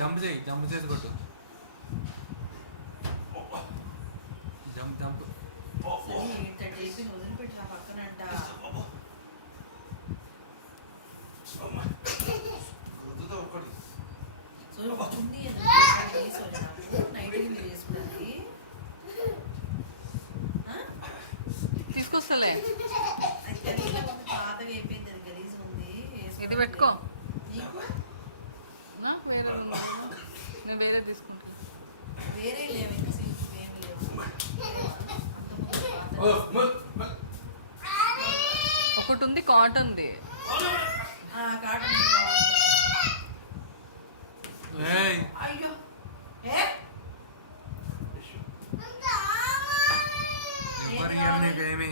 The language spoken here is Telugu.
జంప్ చేసి కొట్టు. జంప్ వదిలిపెట్టి పక్కనంట. తీసుకొస్తలే. పాతగా అయిపోయింది, అది గలీజ్ ఉంది. ఇది పెట్టుకో. వేరే నేను వేరే తీసుకుంటా. వేరే లేవు, ఏమి లేవు. ఒకటి ఉంది కాటన్ది. కాటన్. అయ్యో నీకేమి